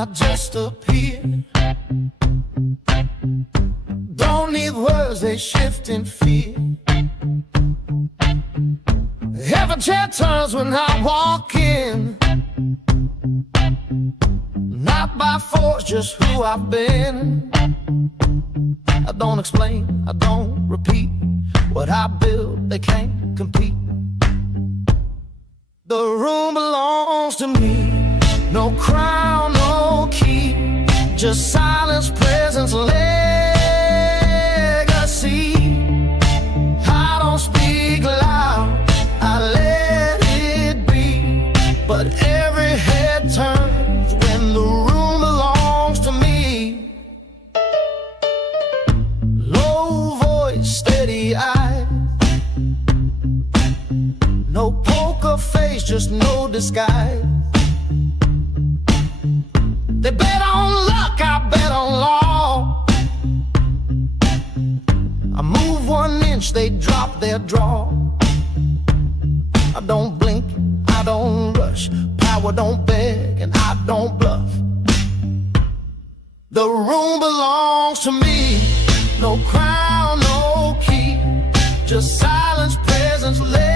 not just appear. Don't need words, they shift in fear. Every chair turns when I walk in. Not by force, just who I've been. I don't explain, I don't repeat. What I build, they can't compete. The room belongs to me. No crown, no key, just silence, presence, legacy. I don't speak loud, I let it be. But every head turns when the room belongs to me. Low voice, steady eyes, no poker face, just no disguise. They bet on luck, I bet on law. I move 1 inch, they drop their draw. I don't blink, I don't rush. Power don't beg, and I don't bluff. The room belongs to me. No crown, no key, just silence, presence, legacy.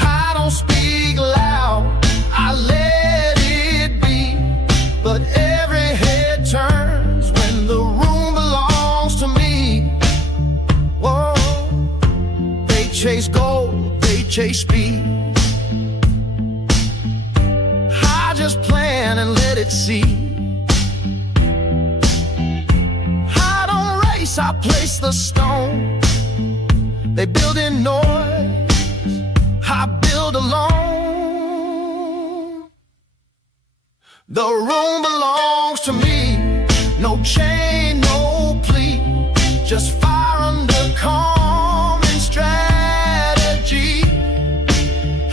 I don't speak loud, I let it be. But every head turns when the room belongs to me. Whoa. They chase gold, they chase speed. I just plan and let it see. I don't race, I place the stone. They build in noise, I build alone. The room belongs to me. No chain, no plea, just fire under common strategy.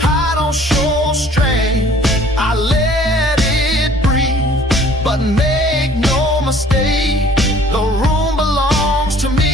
I don't show strength, I let it breathe. But make no mistake, the room belongs to me.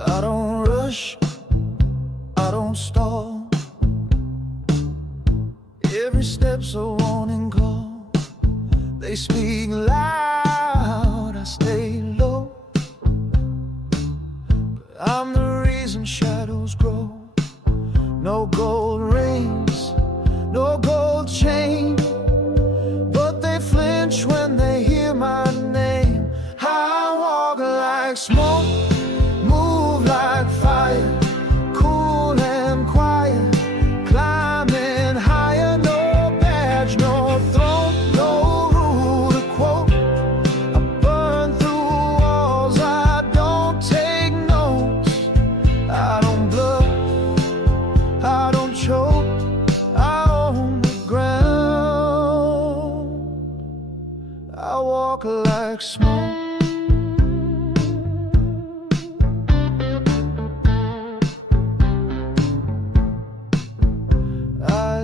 I don't rush, I don't stall. Every step's a warning call. They speak loud, I stay low. But I'm the reason shadows grow. No gold rings, no gold chain, but they flinch when they hear my name. I walk like smoke, like fire, cool and quiet, climbing higher, no badge, no throne, no rule to quote. I burn through walls, I don't take notes. I don't bluff, I don't choke, I own the ground. I walk like smoke.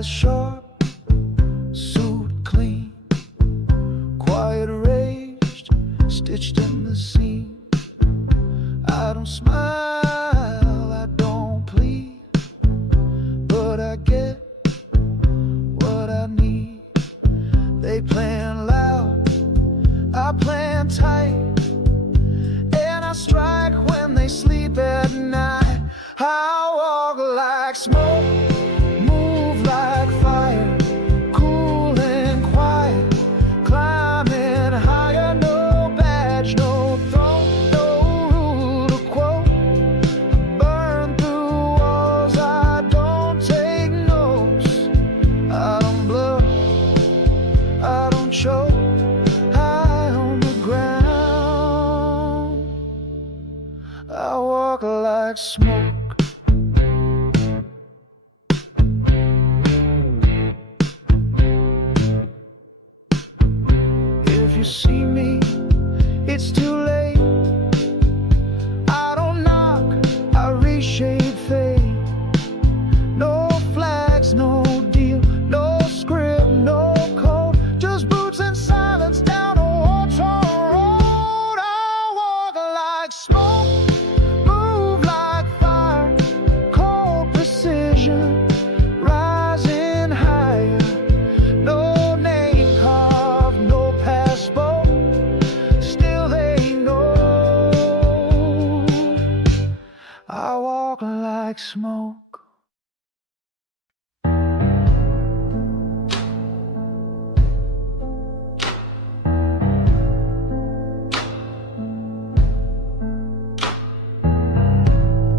Sharp, suit clean, quiet raised, stitched in the seam. I don't smile, I don't plead, but I get what I need. They plan loud, I plan tight, and I strike when they sleep at night. I walk like smoke, like fire, cool and quiet, climbing higher, no badge, no throne, no rule to quote. I burn through walls, I don't take notes. like smoke.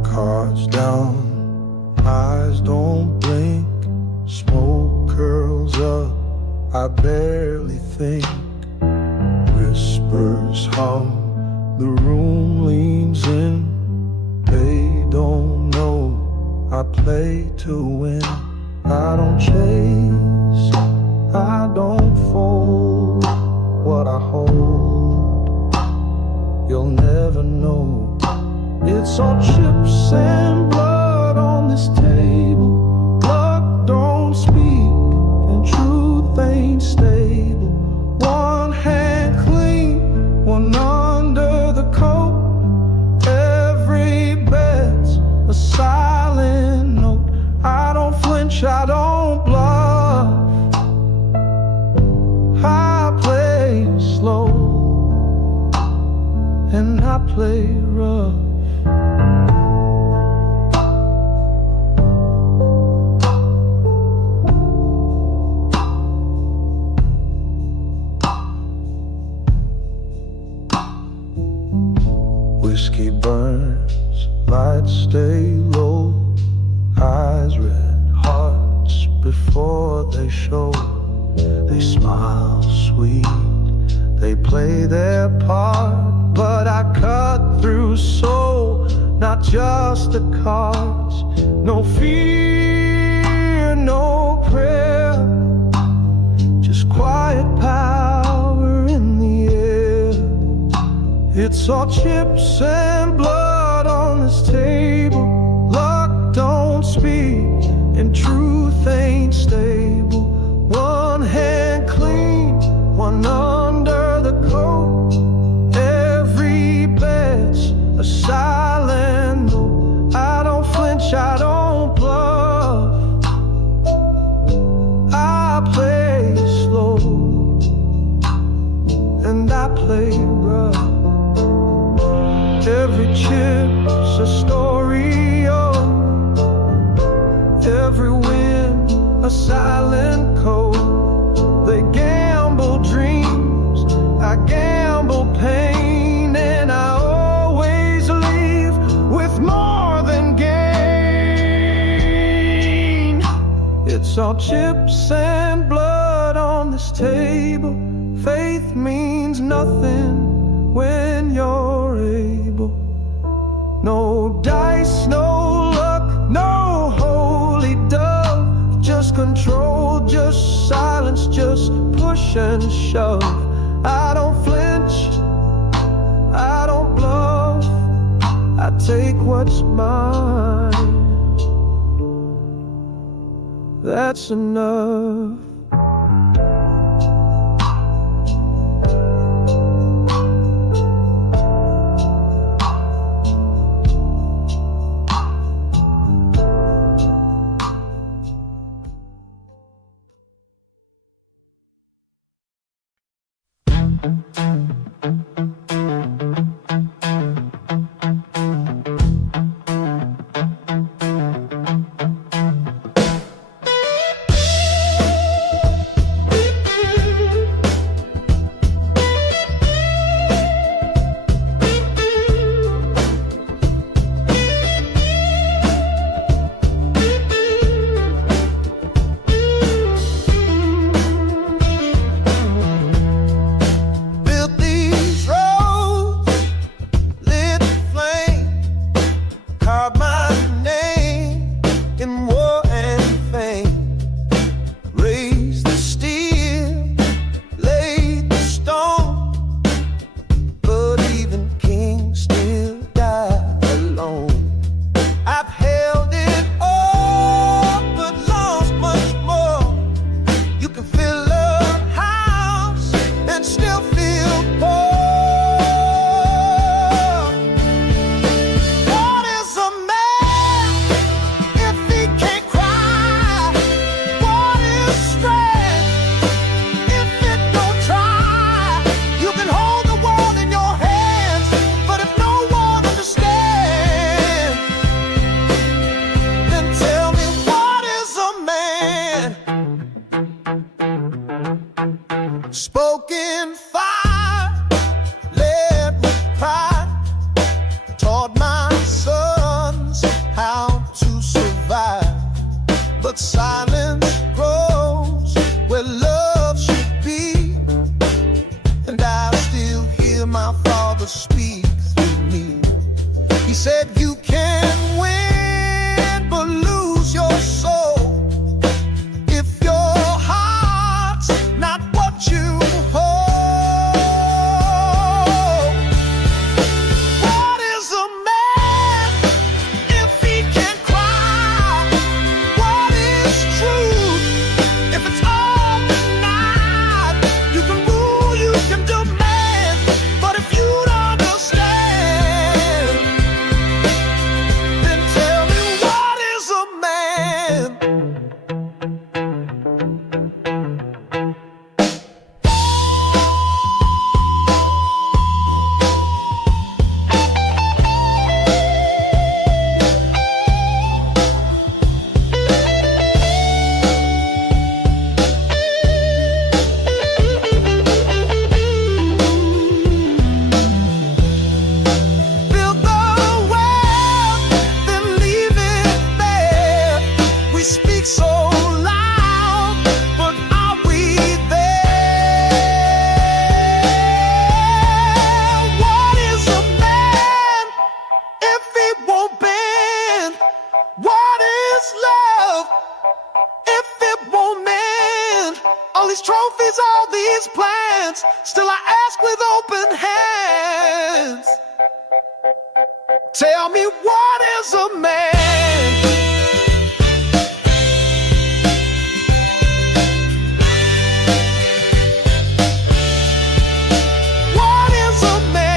Cards down, eyes don't blink, smoke curls up, I barely think. Whispers hum, the room leans in. They don't know I play to win. I don't chase, I don't fold what I hold. You'll never know. It's all chips and blood on this table. Luck don't speak and truth ain't stable. One hand clean, one under the coat. Every bet's a silent note. I don't flinch, I don't bluff. I play slow and I play rough. Whiskey burns, lights stay low. Eyes red, hearts before they show. They smile sweet, they play their part. But I cut through soul, not just the cards. No fear, no prayer, just quiet power in the air. It's all chips and blood on this table. Luck don't speak and truth ain't stable. One hand clean, one under the coat. Every bet's a silent no. I don't flinch, I don't bluff. I play slow and I play rough. Every chip's a story, oh. Every win, a silent code. They gamble dreams, I gamble pain. And I always leave with more than gain. It's all chips and blood on this table. Faith means nothing when you're able. No dice, no luck, no holy dove. Just control, just silence, just push and shove. I don't flinch, I don't bluff. I take what's mine. That's enough. but silence grows where love should be. And I still hear my father speak through me. He said, you can win, but lose your soul if your heart's not what you hold. What is a man if he can cry? What is truth if it's all denied? You can rule, you can demand, but if you don't understand, then tell me, what is a man? Build the well, then leave it there. We speak so loud, but are we there? What is a man if he won't bend? What is love if it won't mend? All these trophies, all these plans, still I ask with open hands. Tell me, what is a man? What is a man?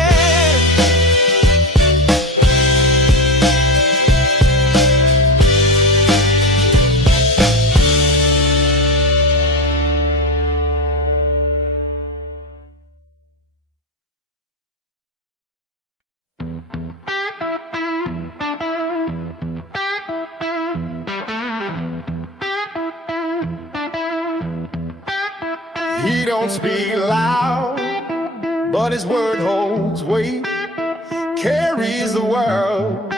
He don't speak loud, but his word holds weight. Carries the world,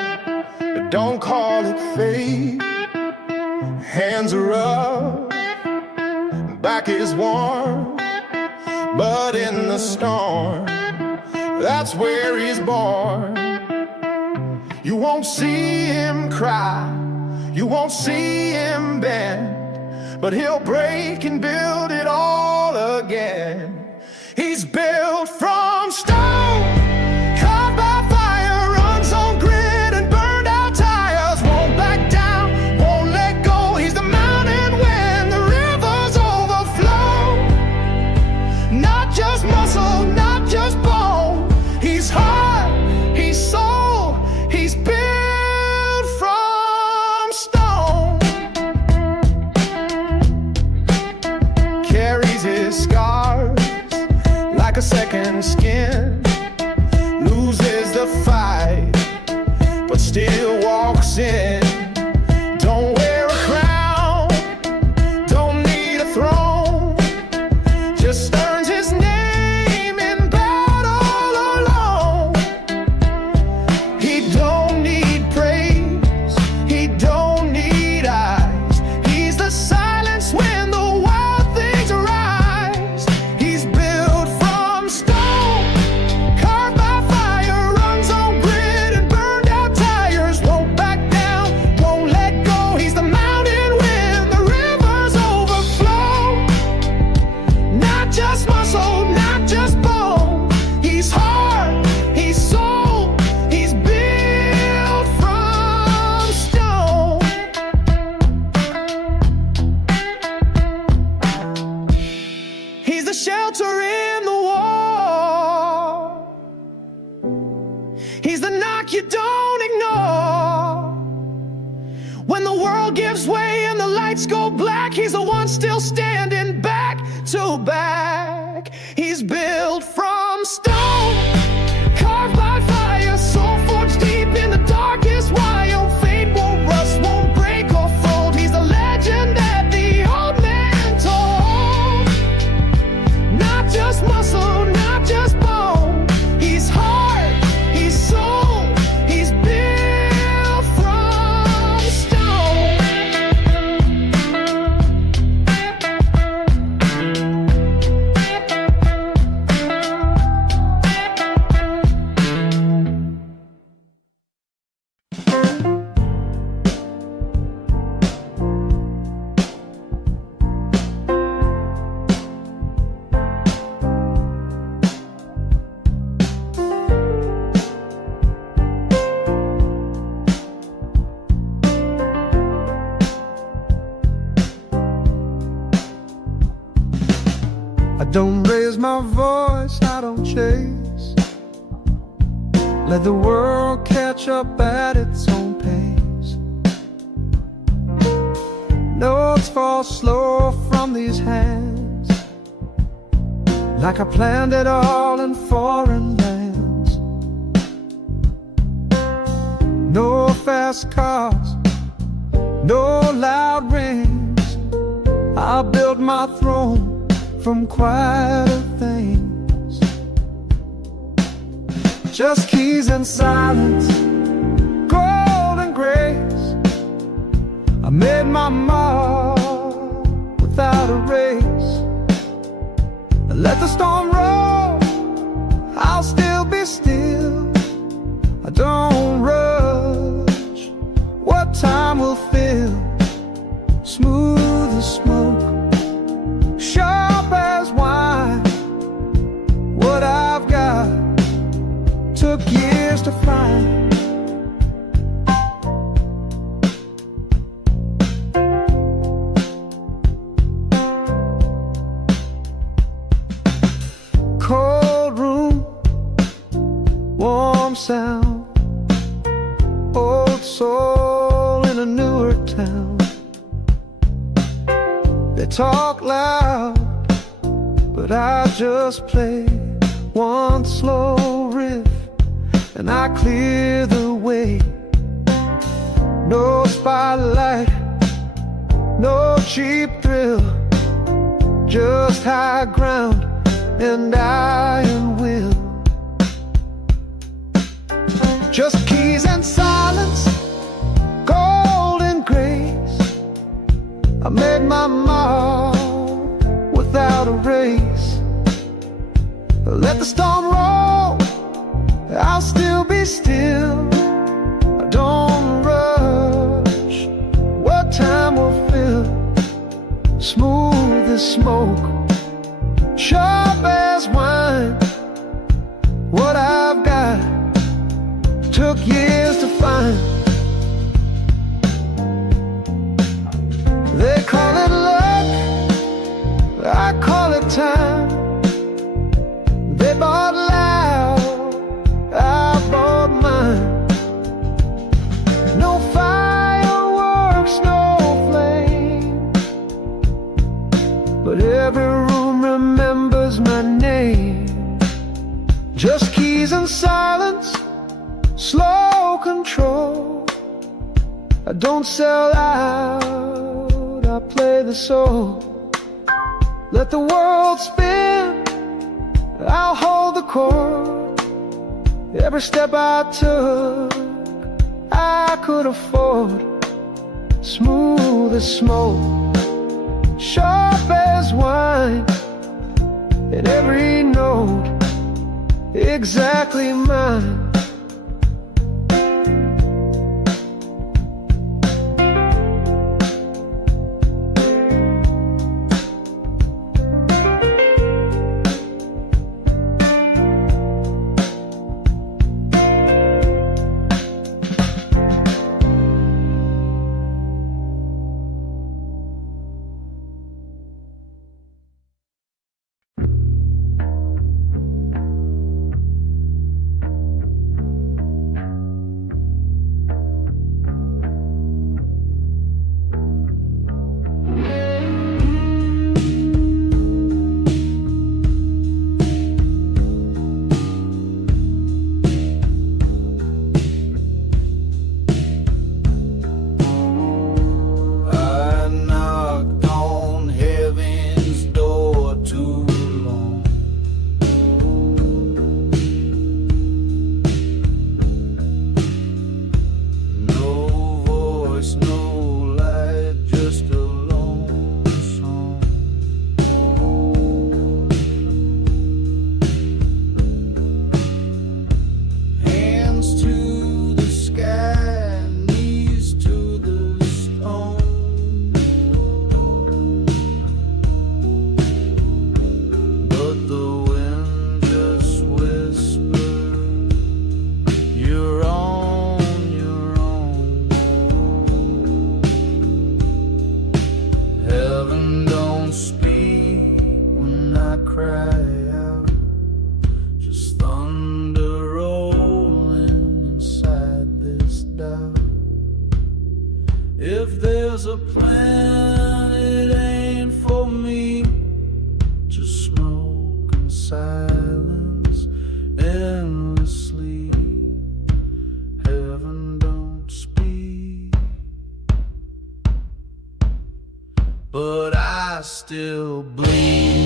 but don't call it fate. Hands are up, back is warm, but in the storm, that's where he's born. You won't see him cry, you won't see him bend, but he'll break and build it all again. He's built from stone, carved by fire, runs on grit and burned out tires. Won't back down, won't let go. He's the mountain when the rivers overflow. Not just muscle, not just bone. He's heart, he's soul, he's built from stone. Carries his scars like a second skin. Loses the fight, but still walks in. Don't wear a crown, don't need a throne. Just earns his name in battle alone. He don't need praise, he don't need eyes. He's the silence when the wild things arise. He's built from stone, carved by fire, runs on grit and burned out tires. Won't back down, won't let go. He's the mountain when the rivers overflow. Not just muscle, not just bone. He's heart, he's soul, he's built from stone. He's the shelter in the war. He's the knock you don't ignore. When the world gives way and the lights go black, he's the one still standing back to back. He's built from stone, carved by fire, soul forged deep in the darkest wild. Fate won't rust, won't break or fold. He's the legend that the old man told. Not just muscle, not just bone. He's heart, he's soul, he's built from stone. don't raise my voice, I don't chase. Let the world catch up at its own pace. Notes fall slow from these hands, like I planned it all in foreign lands. No fast cars, no loud rings. I built my throne from quieter things. Just keys and silence, gold and grace. I made my mark without a race. Let the storm roll, I'll still be still. I don't rush what time will fill. Smooth as smoke, sharp as wine. What I've got took years to find. Cold room, warm sound, old soul in a newer town. They talk loud, but I just play one slow riff and I clear the way. No spotlight, no cheap thrill, just high ground and iron will. Just keys and silence, gold and grace. I made my mark without a race. Let the storm roll, I'll still be still. I don't rush what time will fill. Smooth as smoke, sharp as wine. What I've got took years to find. They call it luck, I call it time. They bought loud, I bought mine. No fireworks, no flame, but every room remembers my name. Just keys and silence, slow control. I don't sell out, I play the soul. Let the world spin, I'll hold the chord. Every step I took, I could afford. Smooth as smoke, sharp as wine, and every note exactly mine. If there's a plan, it ain't for me to smoke in silence endlessly. Heaven don't speak, but I still bleed.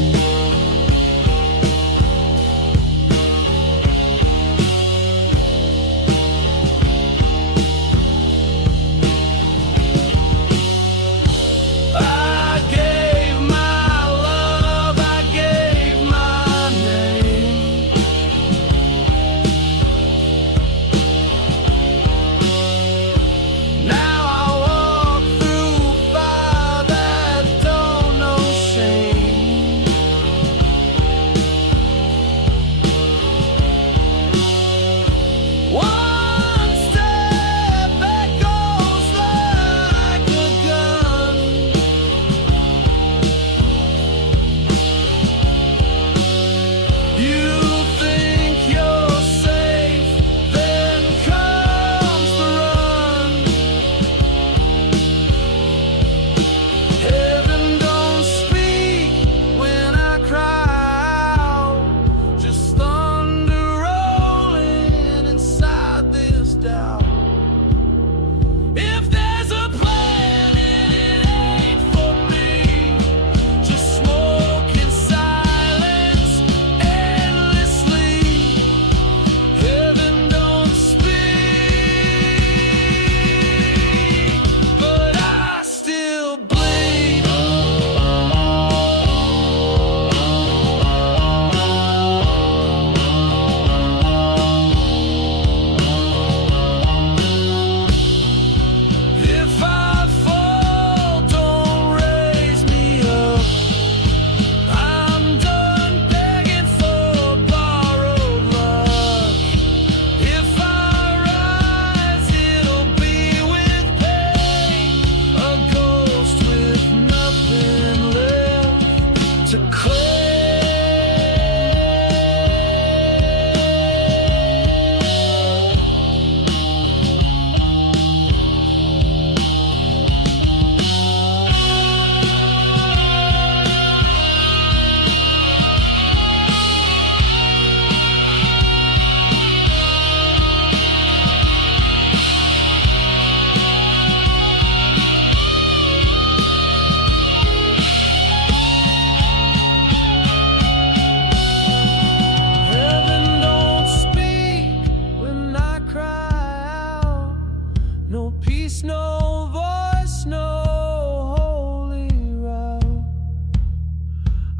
No voice, no holy route.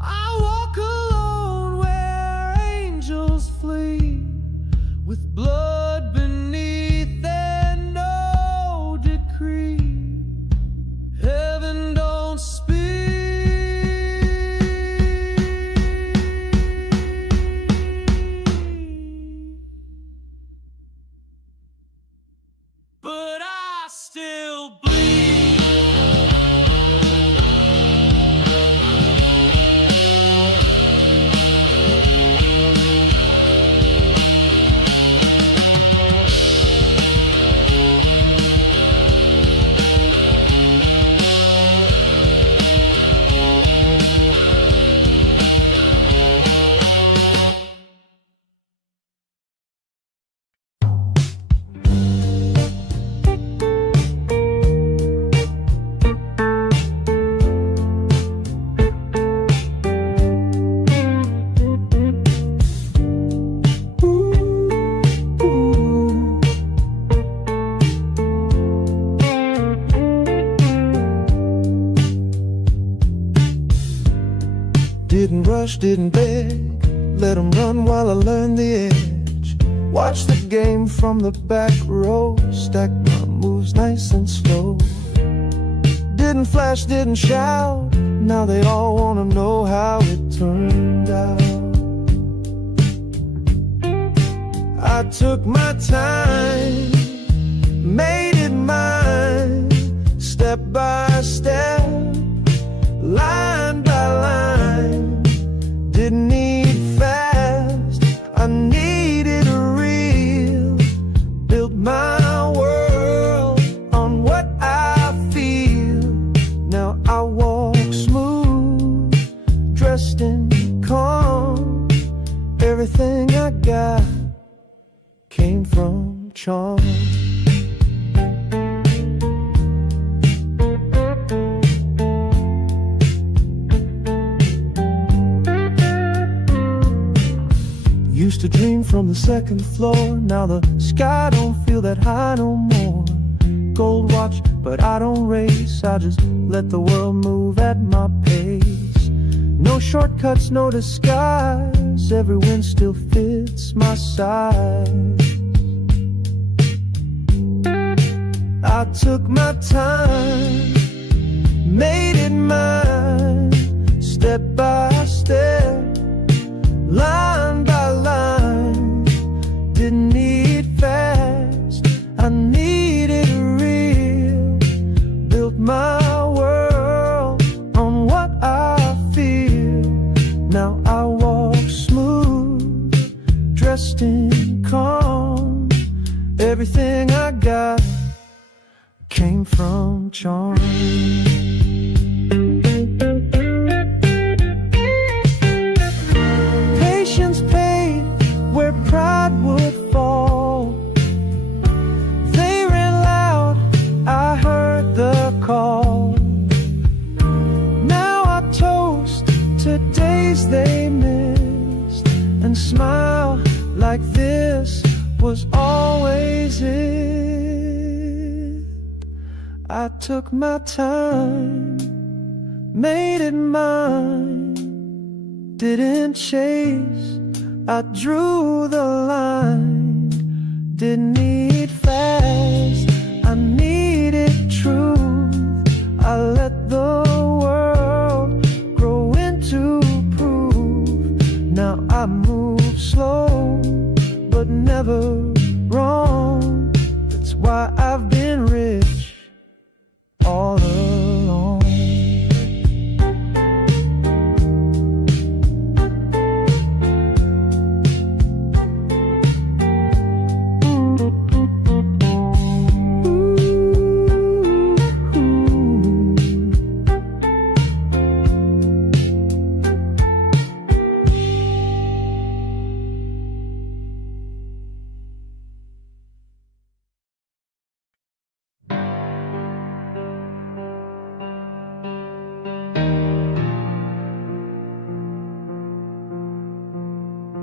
I walk alone where angels flee, with blood beneath and no decree. Heaven don't speak, but I still bleed. Didn't rush, didn't beg, let 'em run while I learned the edge. Watch the game from the back row, stack my moves nice and slow. Didn't flash, didn't shout, now they all wanna know how it turned out. I took my time, made it mine, step by step, line by line. Didn't need fast, I needed real. Built my world on what I to dream from the second floor. Now the sky don't feel that high no more. Gold watch, but I don't race. I just let the world move at my pace. No shortcuts, no disguise. Every wind still fits my size. I took my time, made it mine, step by step, line by line. Didn't need fast, I needed real. Built my world on what I feel. Now I walk smooth, dressed in calm. Everything I got came from charm. Patience paid where pride would fall. They ran loud, I heard the call. Now I toast to days they missed and smile like this was always it. I took my time, made it mine. Didn't chase, I drew the line. Didn't need fast, I needed truth. I let the world grow into proof. Now I move slow, but never wrong. That's why I've been rich all along.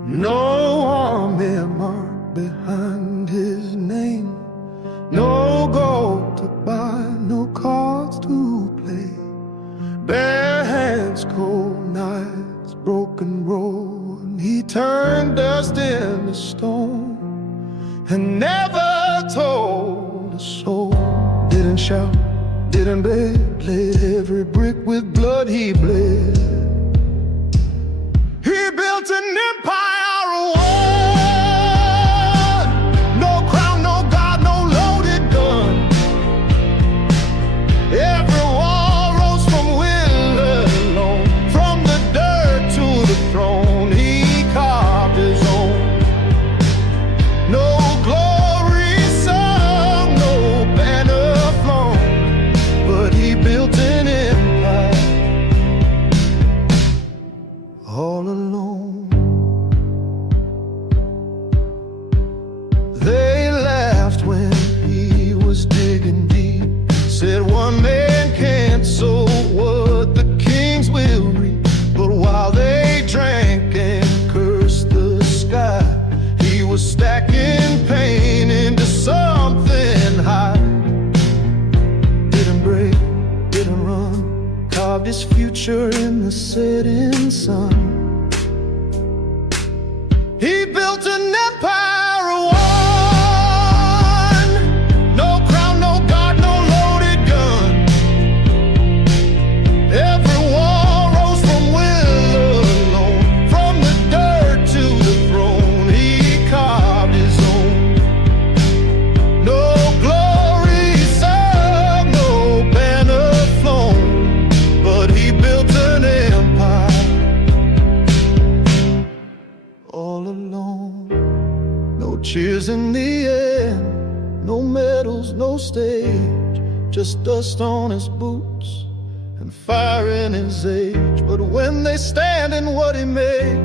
No army mark behind his name. No gold to buy, no cards to play. Bare hands, cold nights, broken road. He turned dust into stone and never told a soul. Didn't shout, didn't beg, laid every brick with blood he bled. He built an empire. Stacking pain into something high. Didn't break, didn't run. Carved his future in the setting sun. He built an empire of one. No crown, no guard, no loaded gun. Every war rose from will alone. From the dirt to the throne. Cheers in the end, no medals, no stage, just dust on his boots and fire in his age. But when they stand in what he made,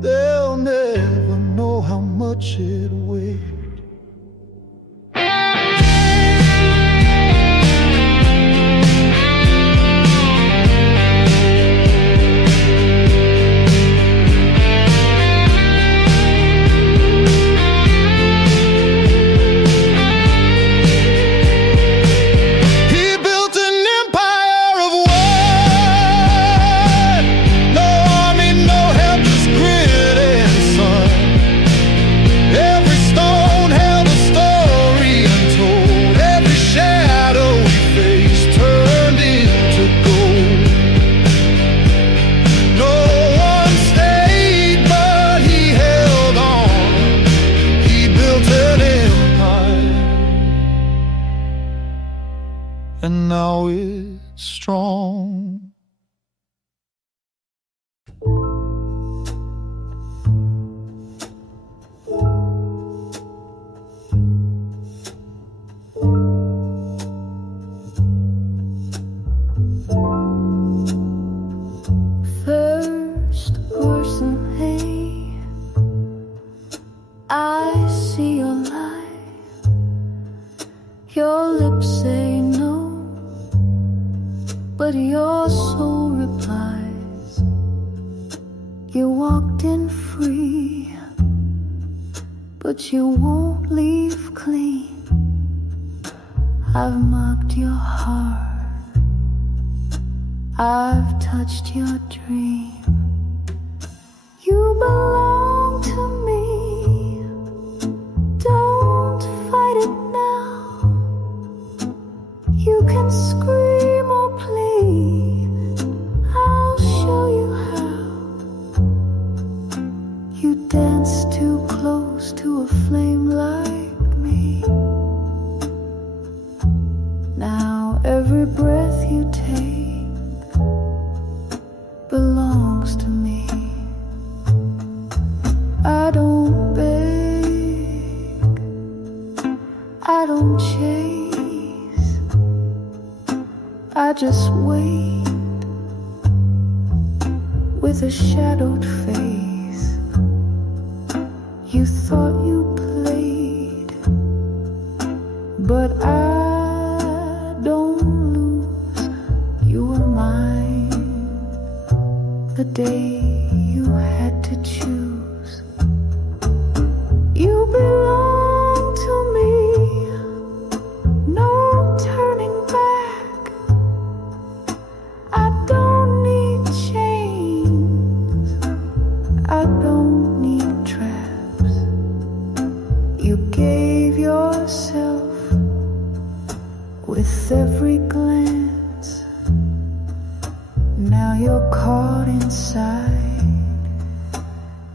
they'll never know how much it weighed. and now it's strong. First person, hey, I see your lie. Your lips say no, but your soul replies. You walked in free, but you won't leave clean. I've marked your heart, I've touched your dream. You belong to me. Don't fight it now. You can scream or plead, I'll show you how. You dance too close to a flame like me. Now every breath you take belongs to me. I don't beg, I don't chase, I just wait with a shadowed face. You thought you played, but I don't lose. You were mine the day you had to choose. You belong to me, no turning back. I don't need chains, I don't need traps. You gave yourself with every glance. Now you're caught inside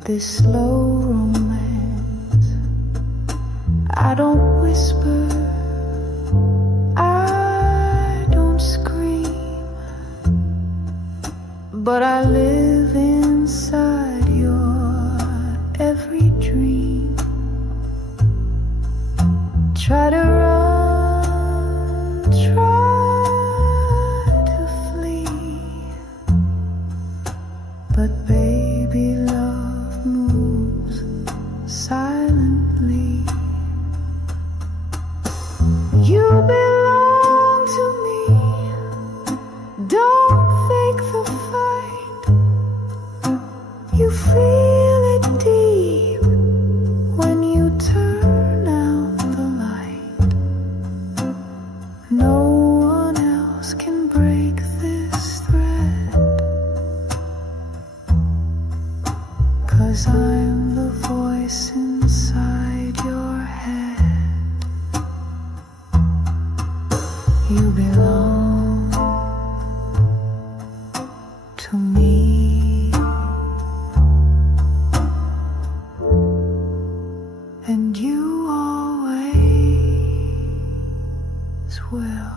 this slow romance. I don't whisper, I don't scream, but I live inside your every dream. Try to run, try to flee, but baby, love moves silently. You belong to me. Don't fake the fight. You feel it deep when you turn out the light. No one else can break this thread, 'cause I'm the voice inside your head. You belong to me, and you always will.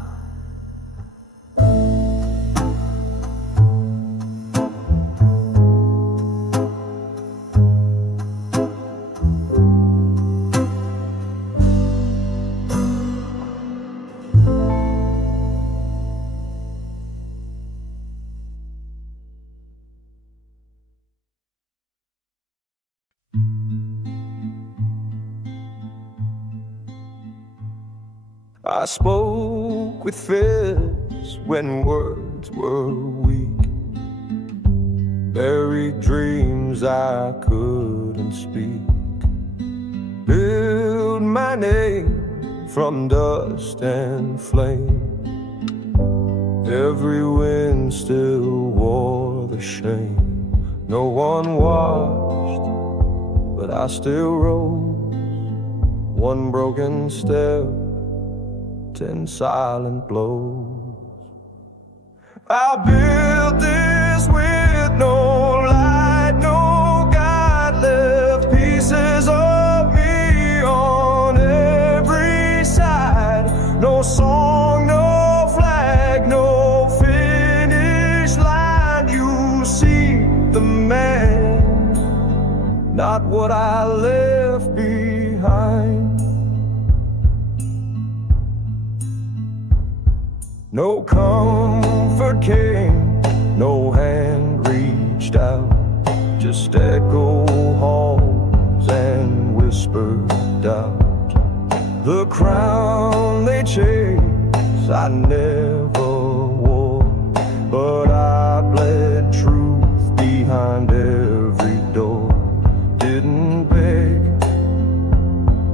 I spoke with fears when words were weak, buried dreams I couldn't speak, built my name from dust and flame. Every wind still wore the shame. No one watched, but I still rose. One broken step, 10 silent blows. I built this with no light, no God, left pieces of me on every side. No song, no flag. what I left behind. No comfort came, no hand reached out, just echo halls and whispered doubt. The crown they chase I never wore, but I bled truth behind every door. Didn't beg,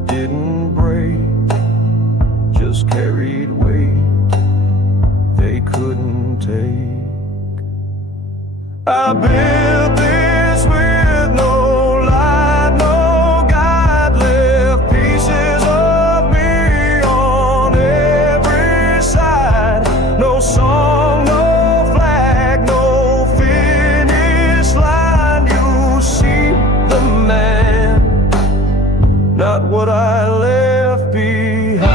didn't break, just carried weight they couldn't take. I built this with no light, no guide, left pieces of me on every side. No song, no flag, no finish line. You see the man, not what I left behind.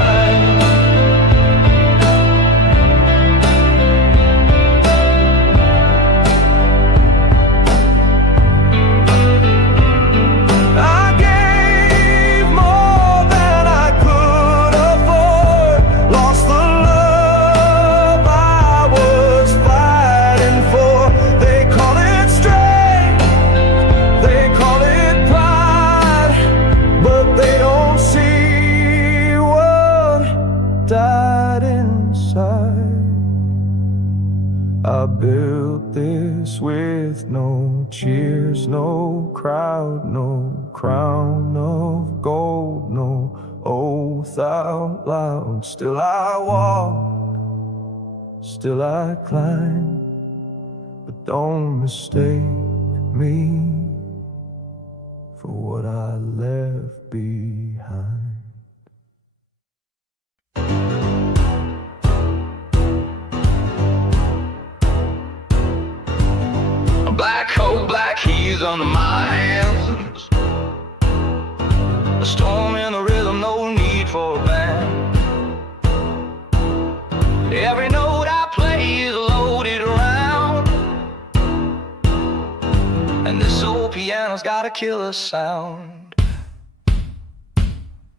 I built this with no cheers, no crowd, no crown of gold, no oath out loud. Still I walk, still I climb, but don't mistake me for what I left behind. Black coat, black keys under my hands. A storm in the rhythm, no need for a band. Every note I play is loaded around, and this old piano's got a killer sound.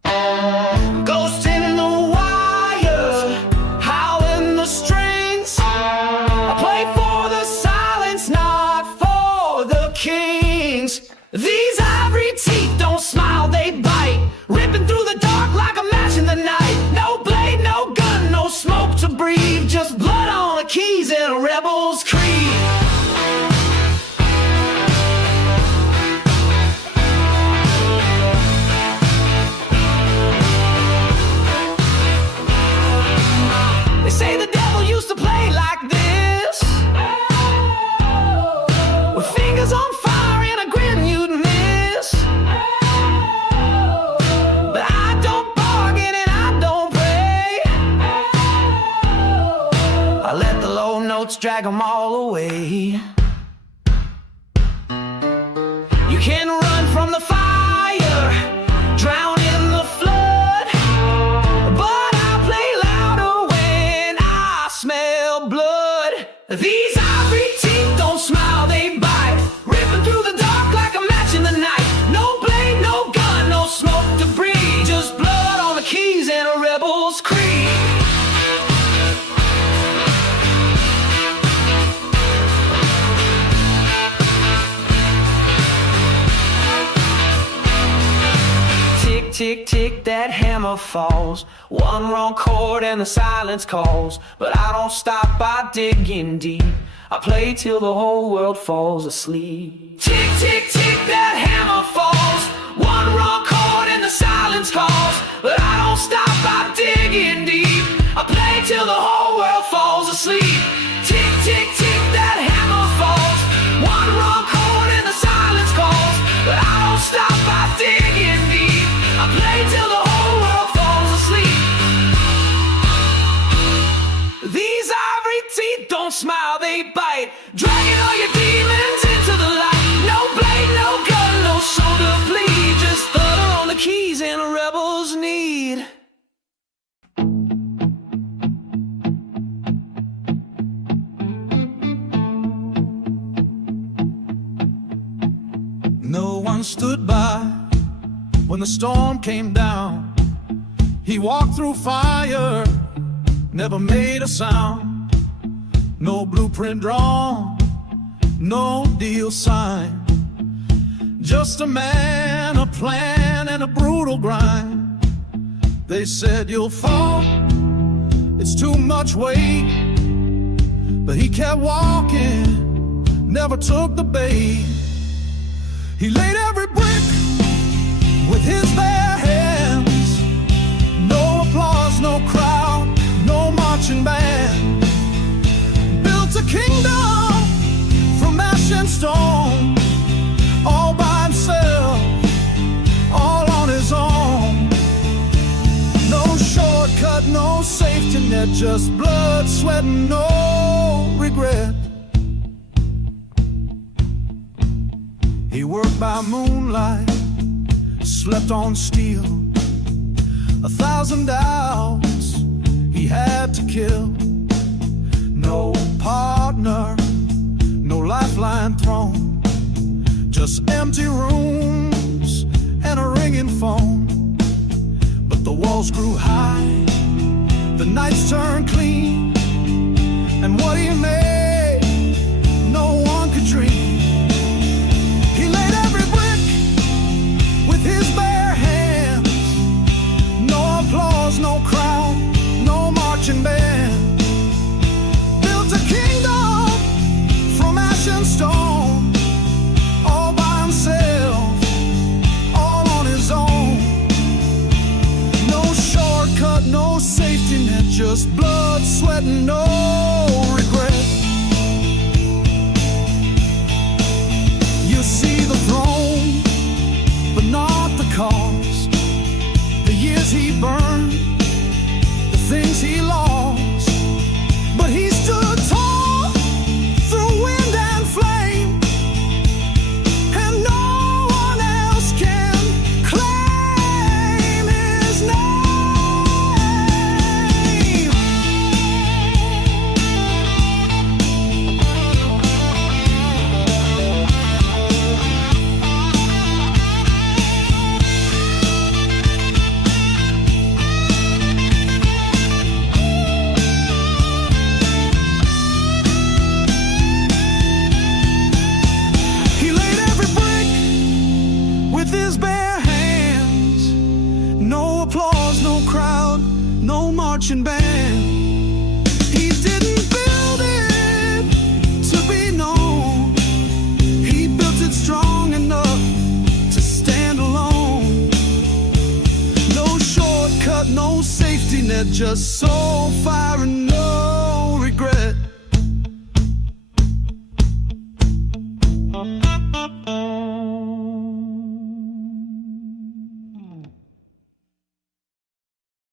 Ghost in the wire, howling the strings. I play for the silence, not for the kings. These ivory teeth don't smile, they bite, ripping through the dark like a match in the night. No blade, no gun, no smoke to breathe, just blood on the keys and a rebel's creed. They say the devil used to play like this, with fingers on fire and a grin you'd miss. But I don't bargain and I don't pray. I let the low notes drag them all away. You can run from the fire, drown in the flood, but I play louder when I smell blood. These ivory teeth don't smile, they bite, ripping through the dark like a match in the night. No blade, no gun, no smoke to breathe, just blood on the keys and a rebel's creed. Tick, tick, tick, that hammer falls. One wrong chord and the silence calls. But I don't stop by digging deep. I play till the whole world falls asleep. Tick, tick, tick, that hammer falls. One wrong chord and the silence calls. But I don't stop by digging deep. I play till the whole world falls asleep. Tick, tick, tick, that hammer falls. One wrong chord and the silence calls. But I don't stop by digging deep. I play till the whole world falls asleep. These ivory teeth don't smile, they bite, dragging all your demons into the light. No blade, no gun, no soul to bleed, just thunder on the keys and a rebel's need. No one son stood by when the storm came down. He walked through fire, never made a sound. No blueprint drawn, no deal signed. Just a man, a plan, and a brutal grind. They said you'll fall, it's too much weight. But he kept walking, never took the bait. He laid every brick with his bare hands. No applause, no crowd, no marching band. Built a kingdom from ash and stone, all by himself, all on his own. No shortcut, no safety net, just blood, sweat, and no regret. He worked by moonlight, slept on steel. 1,000 doubts he had to kill. No partner, no lifeline thrown, just empty rooms and a ringing phone. But the walls grew high, the nights turned clean, and what he made, no one could dream. He laid every brick with his bare hands. No applause, no crowd, no marching band. Built a kingdom from ash and stone, all by himself, all on his own. No shortcut, no safety net, just blood, sweat, and no regret. You see the throne, but not the cost. The years he burned, the things he lost. But he stood tall through wind and flame, and no one else can claim his name. He laid every brick with his bare hands. No applause, no crowd, no marching band. He didn't build it to be known. He built it strong enough to stand alone. No shortcut, no safety net, just soul, fire, and